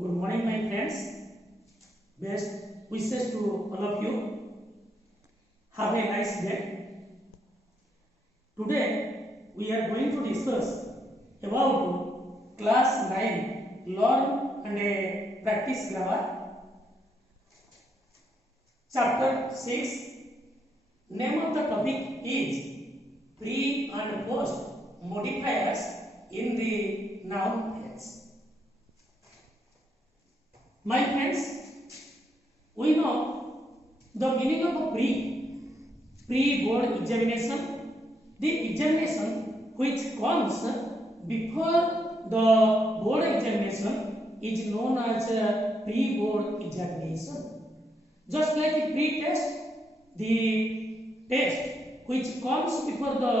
Good morning, my friends. Best wishes to all of you. Have a nice day. Today we are going to discuss about class 9 learn and practice grammar. Chapter 6. Name of the topic is pre and post modifiers in the noun phrase. My friends, we know the meaning of pre-board examination, the examination which comes before the board examination is known as pre-board examination. Just like a pre-test, the test which comes before the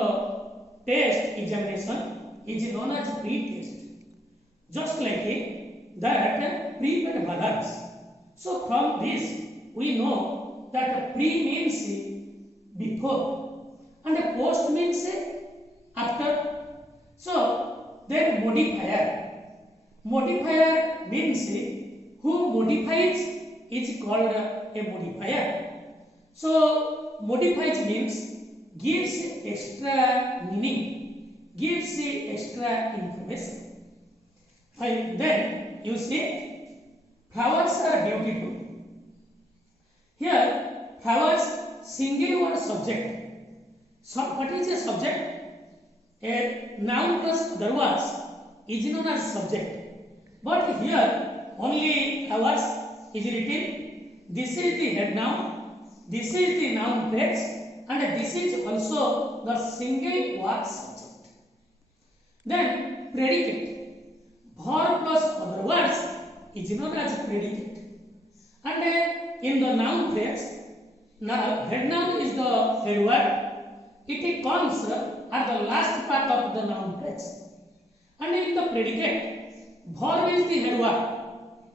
test examination is known as pre-test. Just like that pre-paid balance. So from this we know that pre means before and post means after. So then modifier means who modifies is called a modifier. So modifies means gives extra meaning, gives extra information. And then you see flowers are beautiful. Here flowers single word subject. So what is a subject? A noun plus other words is known as subject. But here only flowers is written. This is the head noun. This is the noun phrase, and this is also the single word subject. Then predicate. Verb plus other words is known as predicate. And in the noun phrase, head noun is the head word. It comes at the last part of the noun phrase. And in the predicate, verb is the head word.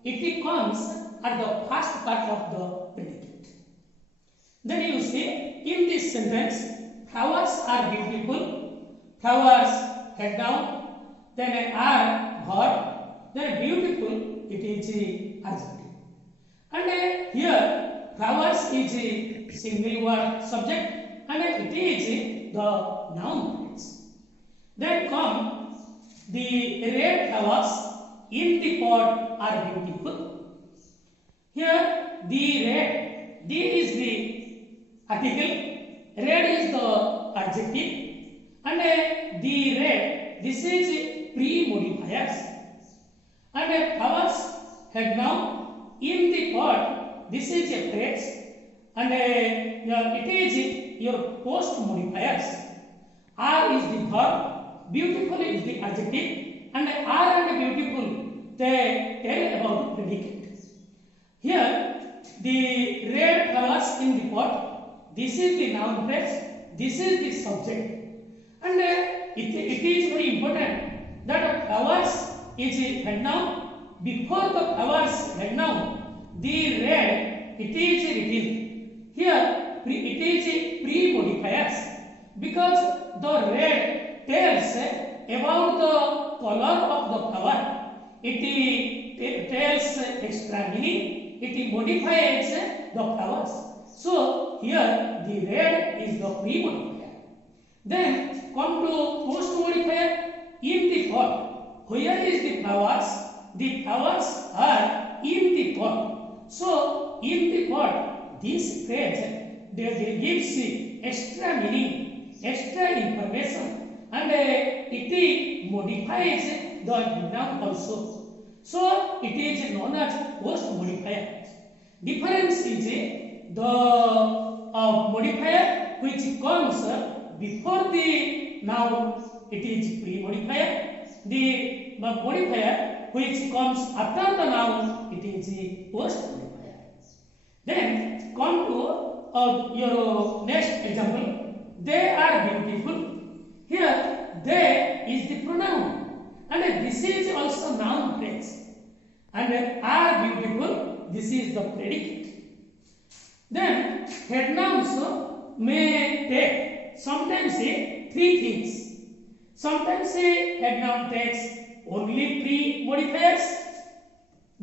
It comes at the first part of the predicate. Then you see in this sentence, flowers are beautiful. Flowers head noun. Then are verb, then beautiful, it is adjective. And here flowers is a single word subject and it is the noun phrase. Then come the red flowers in the pot are beautiful. Here the red, D is the article, red is the adjective, and the red, this is pre-modifiers. And flowers head noun in the pot, this is a phrase, and it is your post modifiers. Are is the verb, beautiful is the adjective, and are and beautiful they tell about the predicate. Here the red flowers in the pot, this is the noun phrase, this is the subject, and it is very important that flowers is a head noun. Before the flowers head noun, the red it is written. Here it is pre-modifiers because the red tells about the color of the flower. It tells extra meaning. It modifies the flowers. So here the red is the pre-modifier. Then come to post modifier. In the pot, where is the flowers? The flowers are in the pot. So in the pot, this phrase gives extra meaning, extra information, and it modifies the noun also. So it is known as post modifier. Difference is the modifier which comes before the noun. It is pre-modifier. The modifier which comes after the noun, it is a post-modifier. Then come to your next example. They are beautiful. Here, they is the pronoun, and this is also noun phrase. And are beautiful, this is the predicate. Then head nouns may take sometimes three things. Sometimes head noun takes only pre modifiers.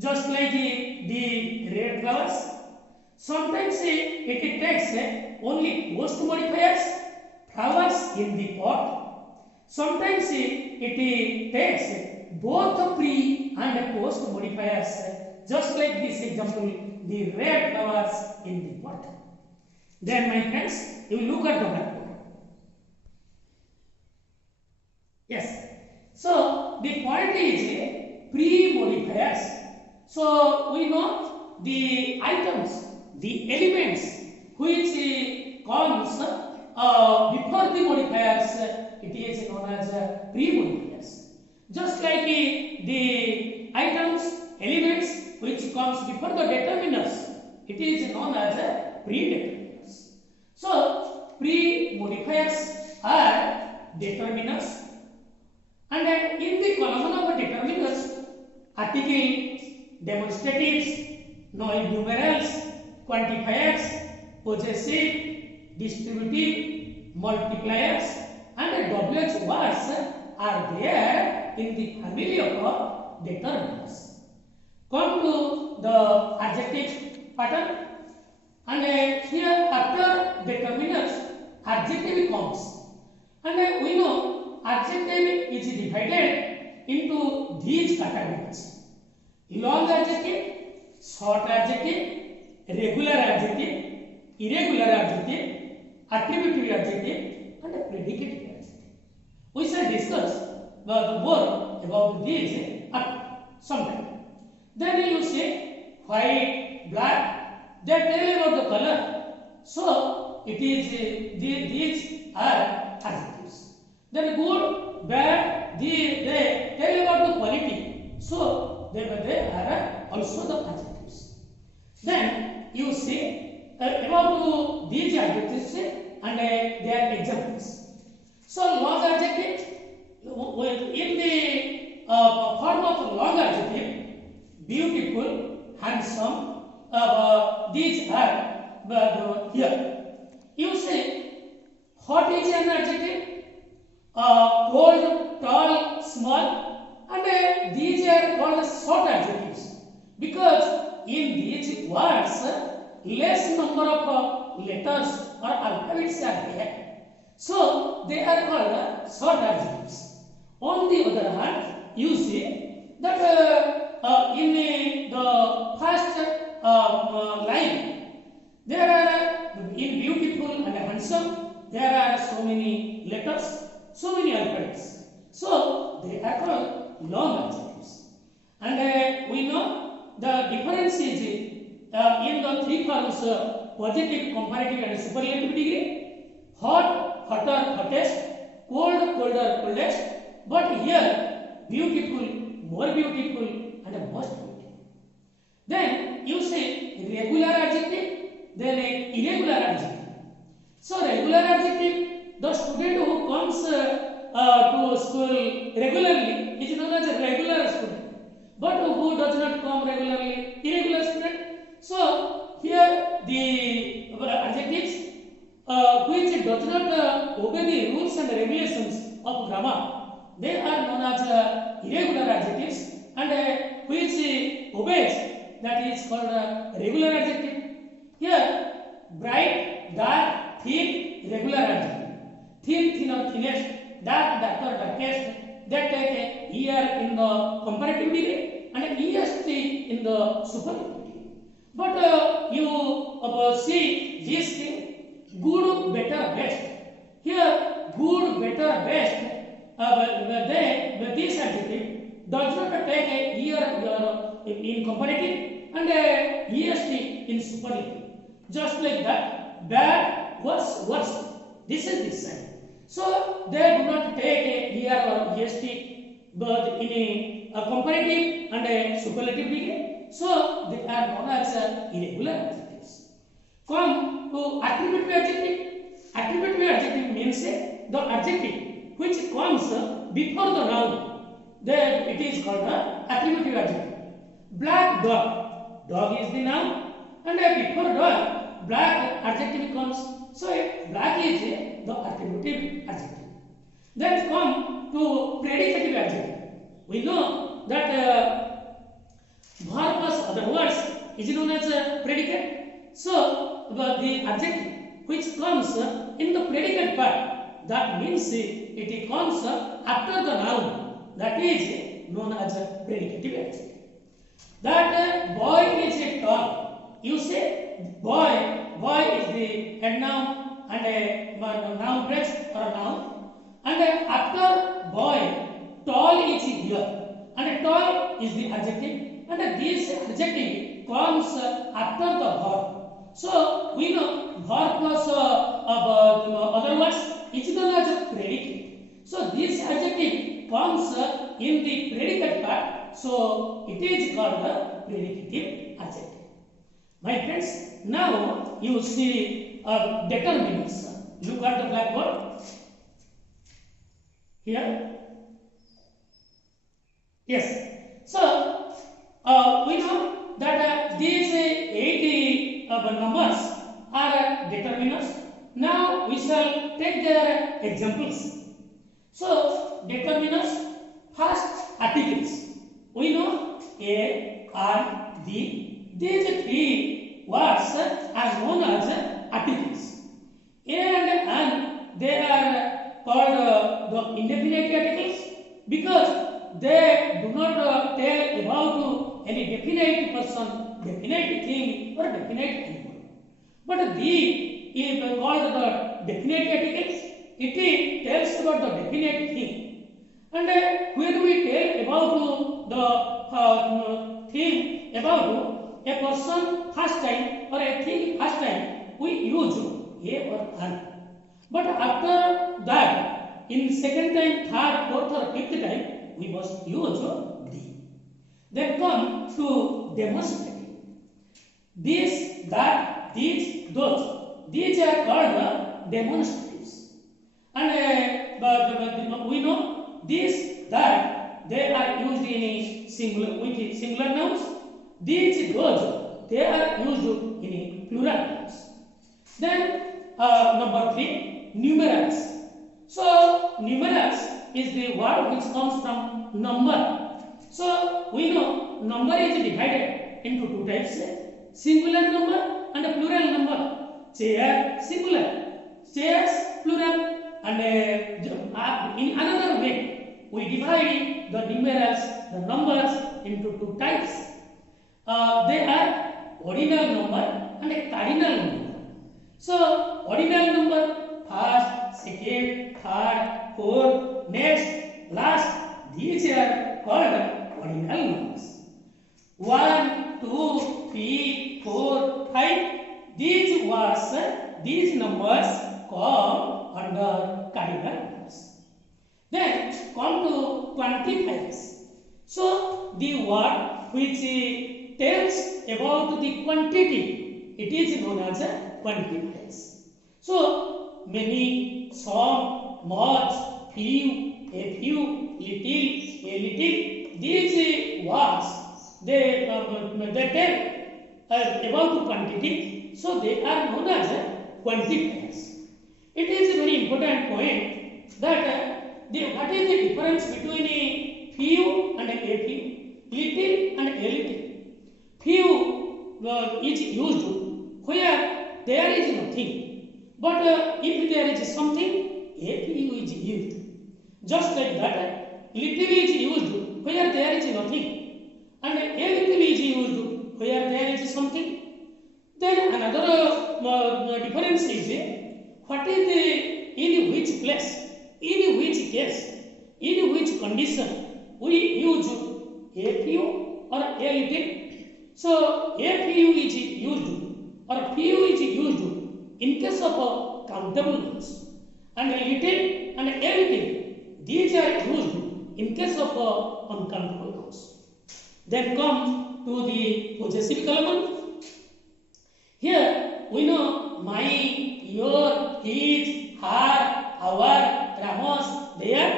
just like the red flowers. Sometimes it takes only post modifiers, flowers in the pot. Sometimes it takes both pre and post modifiers, just like this example, the red flowers in the pot. Then my friends, you look at the blackboard. Yes. So the point is pre-modifiers. So we know the items, the elements which comes before the modifiers, it is known as pre-modifiers. Just like the items, elements which comes before the determiners, it is known as pre-determiners. So pre-modifiers are determiners. And in the column of determiners, article, demonstratives, numerals, quantifiers, possessive, distributive, multipliers, and WH words are there in the family of determiners. Come to the adjective pattern, and here after determiners, adjective comes, and we know adjective is divided into these categories: long adjective, short adjective, regular adjective, irregular adjective, attributive adjective, and predicative adjective. We shall discuss more about these at some time. Then you say white, black, they tell about the color. So it is these are adjectives. Then good, bad, they tell about the quality. So they are also the adjectives. Then you say about these adjectives and their examples. So long adjective, in the form of long adjective, beautiful, handsome, these are here. You say hot is an adjective, cold, tall, small, and these are called short adjectives because in these words less number of letters or alphabets are there. So they are called short adjectives. On the other hand, you see that in the first line, there are in beautiful and handsome, there are so many letters, so many alphabets. So they are called long adjectives. And we know the difference is in the three forms: positive, comparative, and superlative degree. Hot, hotter, hottest; cold, colder, coldest. But here, beautiful, more beautiful, and most beautiful. Then you say regular adjective, then irregular adjective. So regular adjective, the student who comes to school regularly is known as a regular student. But who does not come regularly, irregular student. So here the adjectives which does not obey the rules and regulations of grammar, they are known as irregular adjectives, and which obeys, that is called regular adjective. Here bright, dark, thin, regular adjective. Thin, thinner, thinnest; dark, darker, darkest. That take ER in the comparative degree and EST in the superlative degree. But you see this thing: good, better, best. Here good, better, best. This adjective does not take a ER in comparative and EST in superlative. Just like that, bad, worse, worse. This is this side. So they do not take a ER or EST, but in a comparative and a superlative degree. So they are known as irregular adjectives. Come to attributive adjective. Attributive adjective means the adjective which comes before the noun. Then it is called attributive adjective. Black dog. Dog is the noun, and before dog, black adjective comes. So black is the attributive adjective. Then come to predicative adjective. We know that verb is known as a predicate. So the adjective which comes in the predicate part, that means it comes after the noun, that is known as a predicative adjective. That boy is tall. You say boy is the head noun and a noun phrase or a noun. And after boy, tall is here. And tall is the adjective. And this adjective comes after the verb. So we know verb plus other words is known as a predicate. So this adjective comes in the predicate part. So it is called the predicative adjective. My friends, now you see determinants. Look at the blackboard. Here. Yes. So we know that these 80 numbers are determinants. Now we shall take their examples. So determinants, first articles. We know A, R, D. These three words are known as articles. A and an, they are called the indefinite articles because they do not tell about any definite person, definite thing or definite animal. But the is called the definite articles. It tells about the definite thing. And when we tell about the thing about a person first time or a thing first time, we use A or an. But after that, in second time, third, fourth or fifth time, we must use D. Then come to demonstrative. This, that, these, those. These are called demonstratives. And we know this, that, they are used in singular, with singular nouns. These, those, they are used in plural nouns. Then number 3, numerals. So numerals is the word which comes from number. So we know number is divided into two types: singular number and a plural number. Chair, singular; chairs, plural. And in another way, we divide the numerals, the numbers, into two types. They are ordinal number and a cardinal number. So ordinal number, first, second, third, fourth, next, last, these are called ordinal numbers. 1, 2, 3, 4, 5. These words, these numbers come under cardinal numbers. Then come to quantifiers. So the word which tells about the quantity, it is known as quantifiers. So many, some, much, few, a few, little, a little. These words they tell about quantity. So they are known as quantifiers. It is a very important point that what is the difference between a few and a few, little and a little. Few is used where there is nothing, but if there is something, a few is used. Just like that, little is used where there is nothing, and a little is used where there is something. Then another difference is what is the in which place, in which case, in which condition we use a few or a little. So a few is used or few is used in case of countable nouns, and a little and a little, these are used in case of uncountable nouns. Then come to the possessive element. Here we know my, your, his, her, our, Ramos, their.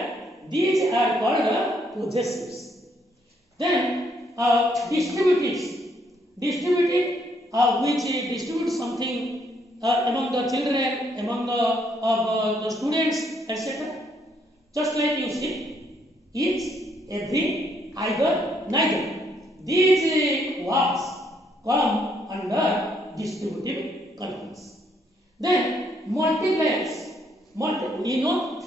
These are called possessives. Then distributives. Distributive, which distributes something among the children, among the students, etc. Just like you see, each, every, either, neither. These words come under distributive columns. Then multipliers. We know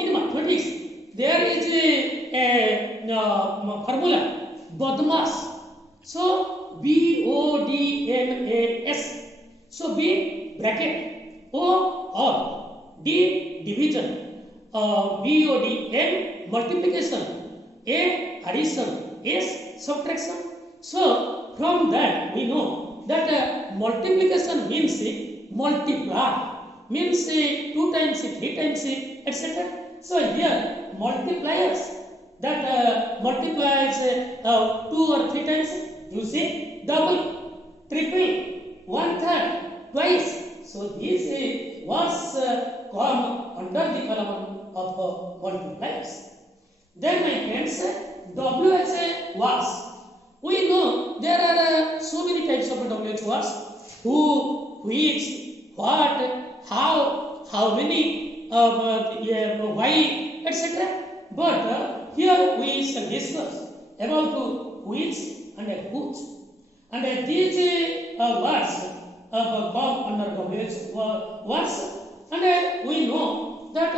in mathematics there is a formula BODMAS. So BODMAS. So B bracket, O or D division, BODM multiplication, A addition, S subtraction. So from that we know that multiplication means multiply, means 2 times, 3 times, etc. So here multipliers that multiplies 2 or 3 times, you see double, triple, 1/3, twice. So these words come under the column of multipliers. Then my friends, WH words. We know there are so many types of WH words: who, which, what, how many, why, etc. But here we shall discuss about which and whose. And these words come under WH words. And we know that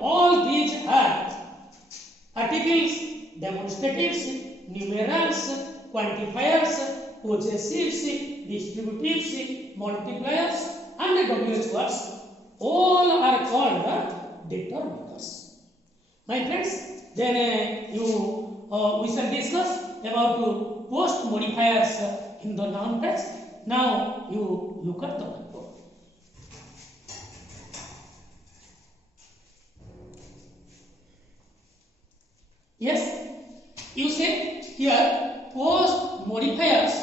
all these are articles, demonstratives, numerals, quantifiers, possessives, distributives, multipliers, and WH words. All are called determiners. My friends, then we shall discuss about post modifiers in the noun phrase. Now you look at the blackboard. Yes, you say here post modifiers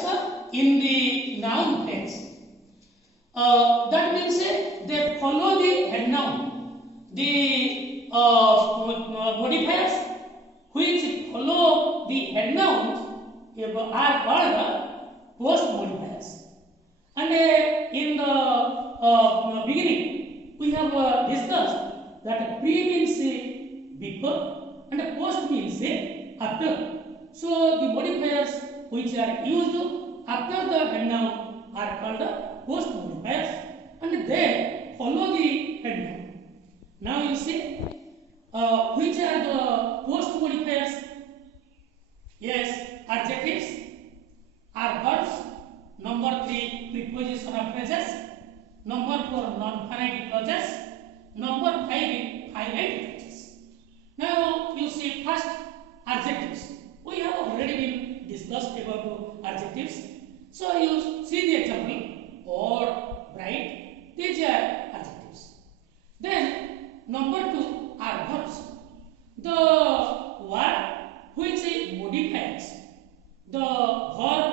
in the noun phrase. That means they follow the head noun. The modifiers which follow the head noun are called post modifiers. And in the beginning, we have discussed that pre means before and post means after. So the modifiers which are used after the head noun are called post modifiers, and they follow the head noun. Now you see which are the post modifiers? Yes, adjectives, adverbs, number 3 prepositional phrases, number 4 non-finite clauses, number 5 finite clauses. Now you see first adjectives. We have already been discussed about adjectives. So you see the example or, bright. These are adjectives. Then number 2 are verbs. The word which modifies the verb,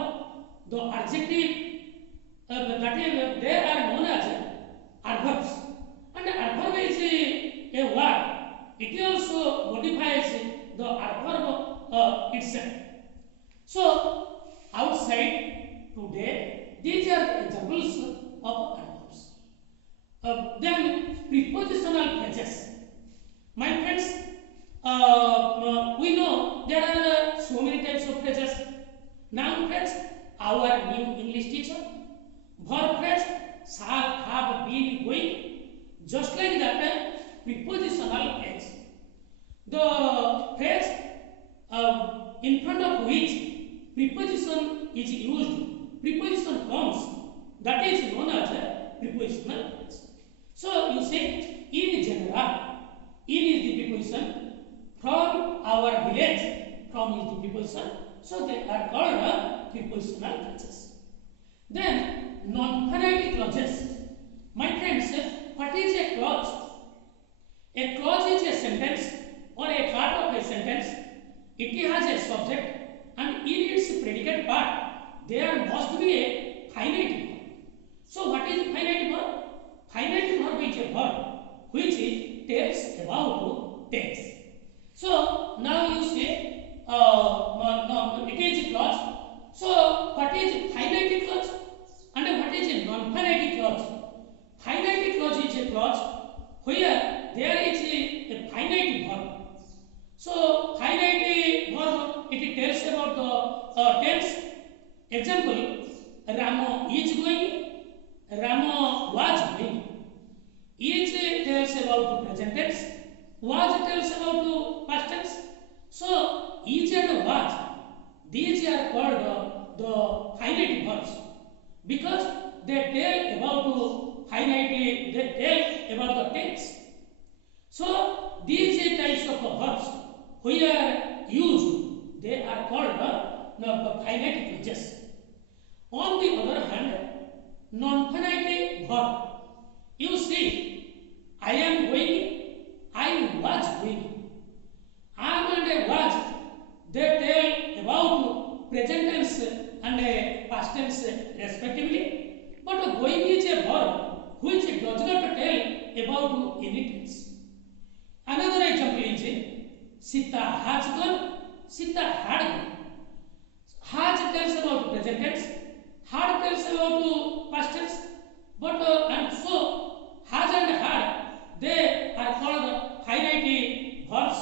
the adjective, that is, they are known as adverbs. And adverb is a word. It also modifies the adverb itself. So outside today, these are examples of adverbs. Then prepositional phrases. My friends, we know there are so many types of phrases. Noun phrase, our new English teacher. Verb phrase, shall, have, been, going. Just like that, prepositional phrase. The phrase in front of which preposition is used, preposition comes, that is known as a prepositional phrase. So you say in general, in is the preposition, from our village, from is the preposition, so they are called prepositional phrases. Then non-finite clauses. My friends, what is a clause? A clause is a sentence or a part of a sentence. It has a subject, and in its predicate part there must be a finite verb. So what is finite verb? Finite verb is a verb which tells about tense. So now you say it is a clause. So what is finite clause and what is a non-finite clause? Finite clause is a clause where there is a finite verb. So finite verb, it tells about tense. Example, Rama is going, Rama was going. Is tells about present tense, was tells about past tense. So is and was, these are called the finite verbs because they tell about finite, they tell about the tense. So these types of verbs where used, they are called the finite clauses. On the other hand, non-finite verb, you see, I am going, I was going. Am and was, they tell about present tense and past tense respectively. But going is a verb which does not tell about any tense. Another example is Sita has gone, Sita had gone. Has tells about present tense, had tells about past tense, but and so has and had, they are called finite verbs,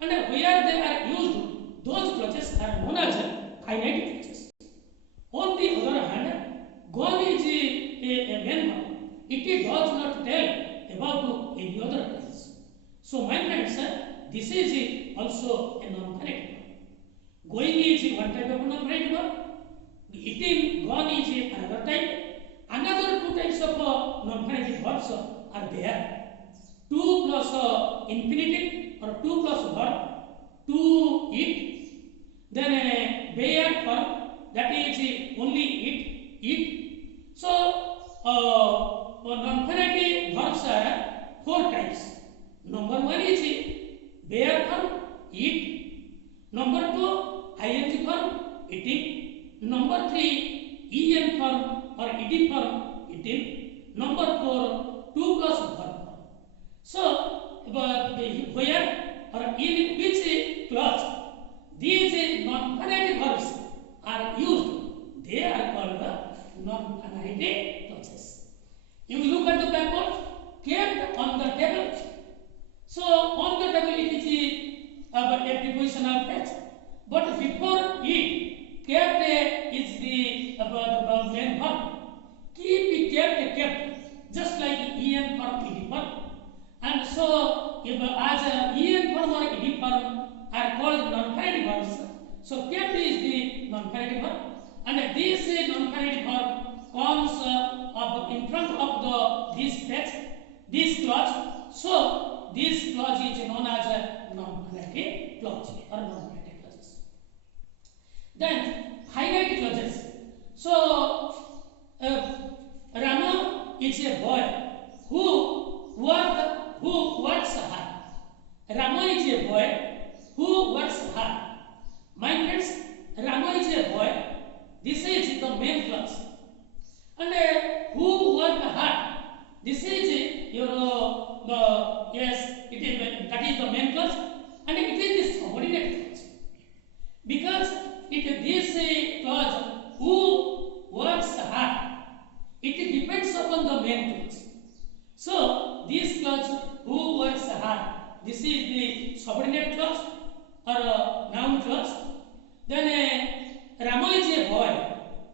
and where they are used, those clauses are known as finite clauses. On the other hand, gone is a main verb. It does not tell about any other tense. So my friends, this is also a non-finite verb. Going is one type of non-finite verb. Eating, gone is another type. Another two types of non-finite verbs are there. To plus infinitive or to plus verb, to eat. Then a bare verb, that is only eat. So non-finite verbs are four types. Number one is bare verb, eat. Number two, ing verb, eating. Number three, en verb or ed verb, eating. Number four, two plus verb. So, where or in which clause these non-finite verbs are used, they are called the non-finite clauses. You look at the blackboard, kept on the table. So, on the table it is a prepositional phrase, but before it, kept is the main verb. Keep, kept, just like en verb, ed verb. And so, if as en verb or ed verb are called non-finite verbs, so kept is the non-finite verb, and this non-finite verb comes in front of this text, this clause. So, this clause is known as a non-finite clause or non-finite clauses. Then, finite clauses. So, Rama is a boy who works hard. Rama is a boy who works hard. My friends, Rama is a boy. This is the main clause. And who work hard? This is your yes, it is that is the main clause, and it is the subordinate clause because this clause who works hard, it depends upon the main clause. So this clause who works hard, this is the subordinate clause or noun clause. Then Rama is a boy,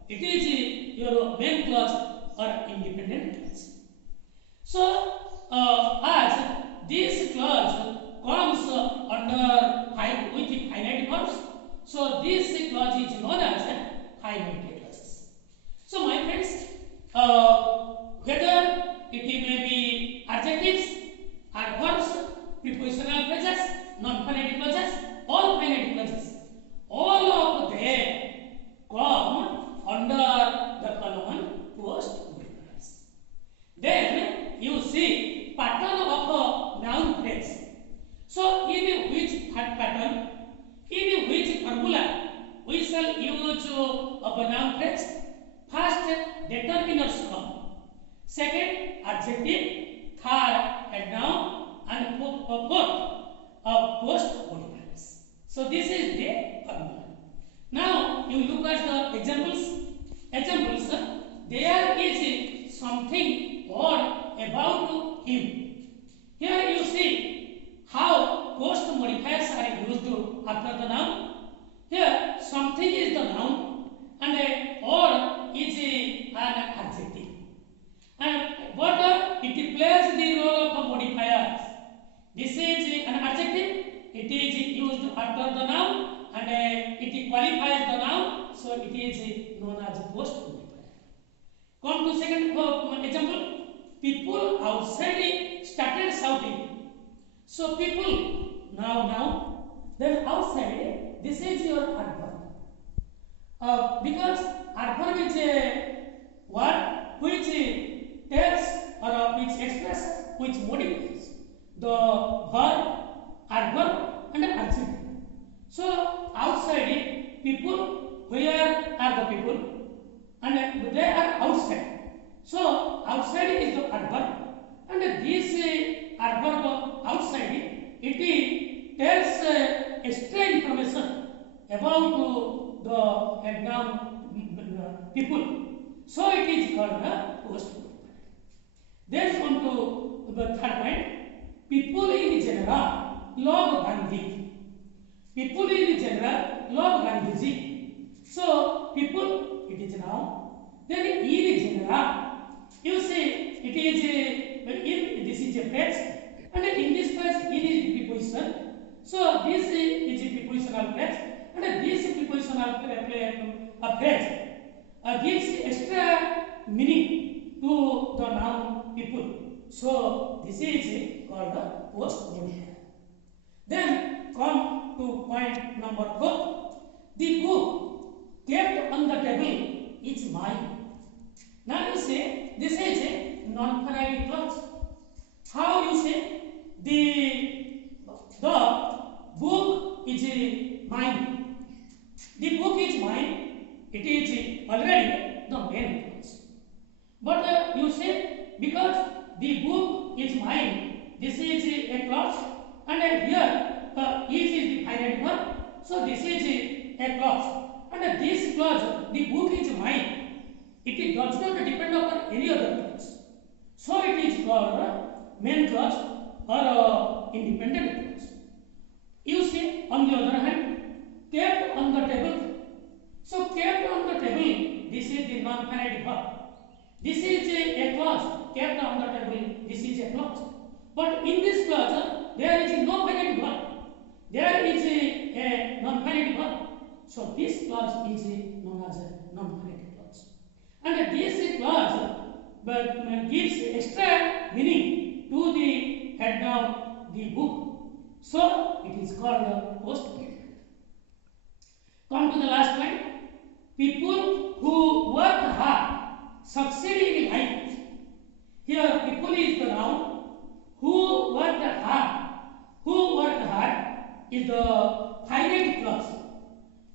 it is your main clause or independent clause. So as this clause comes under with finite verbs, so this clause is known as finite clauses. So my friends, whether it may be adjectives or verbs, prepositional phrases, non-finite clauses, all finite clauses, all of them come under the column post modifiers. Then you see pattern of a noun phrase. So in which pattern, in which formula we shall use of a noun phrase? First, determiners come. Second, adjective. Third, a noun, and fourth, post modifiers. So this is the formula. Now you look at the examples. Examples. There is something odd about him. Here you see how post modifiers are used after the noun. Here something Something is the noun and or is an adjective. And what it plays the role of modifiers. This is an adjective. It is used after the noun and it qualifies the noun. So it is known as post modifier. Come to second example. People outside started shouting. So people now then outside. This is your adverb. Because adverb is a word which tells or which expresses, which modifies the verb, adverb and adjective. So outside people, where are the people? And they are outside. So outside is the adverb, and this adverb outside it tells extra information about the noun people. So it is called a post modifier. Then on to the third point. People in general love Gandhi. People in general love Gandhiji. So people it is noun. Then in general, you see it is in this is a phrase, and in this phrase in is the preposition. So this is a prepositional phrase, and this prepositional phrase gives extra meaning to the noun people. So this is called the post modifier. Then come to point number 4. The book kept on the table is mine. Now you say this is a non-finite clause. How you say the book is mine. The book is mine. It is already the main clause. But you say because the book is mine, this is a clause, and here is the finite verb. So this is a clause. And this clause, the book is mine, it does not depend upon any other clause. So it is called main clause or independent clause. You see, on the other hand, kept on the table. So kept on the table, this is the non-finite verb. This is a clause, kept on the table, this is a clause. But in this clause, there is no finite verb. There is a non-finite verb. So this clause is known as a non-finite clause. And this clause gives extra meaning to the head noun, the book. So it is called a post modifier. Come to the last point. People who work hard succeed in life. Here people is the noun. Who worked hard? Who worked hard is the finite clause.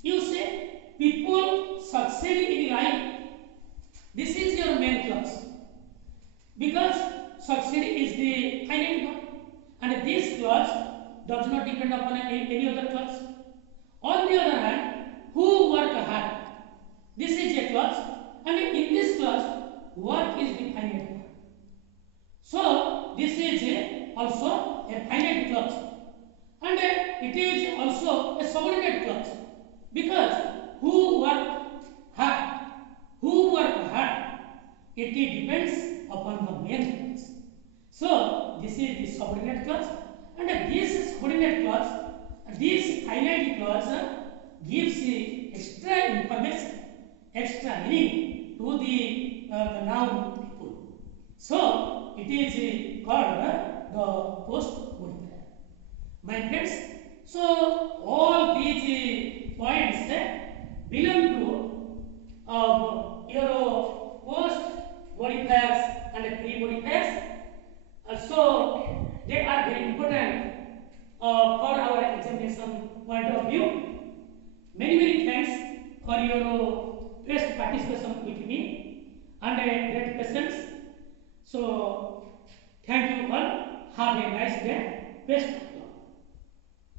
You say people succeed in life. This is your main clause. Because succeed is the finite one, and this clause does not depend upon any other clause. On the other hand, who work hard? This is a clause, and in this clause, work is the finite one. So this is also a finite clause, and it is also a subordinate clause. Because who work hard? Who work hard? It depends upon the main clause. So this is the subordinate clause, and this subordinate clause, this finite clause gives extra information, extra meaning to the noun people. So it is called the post modifier. My friends, so all these points belong to your post modifiers and pre modifiers. So they are very important for our examination point of view. Many thanks for your best participation with me and great patience. So thank you all. Have a nice day. Best.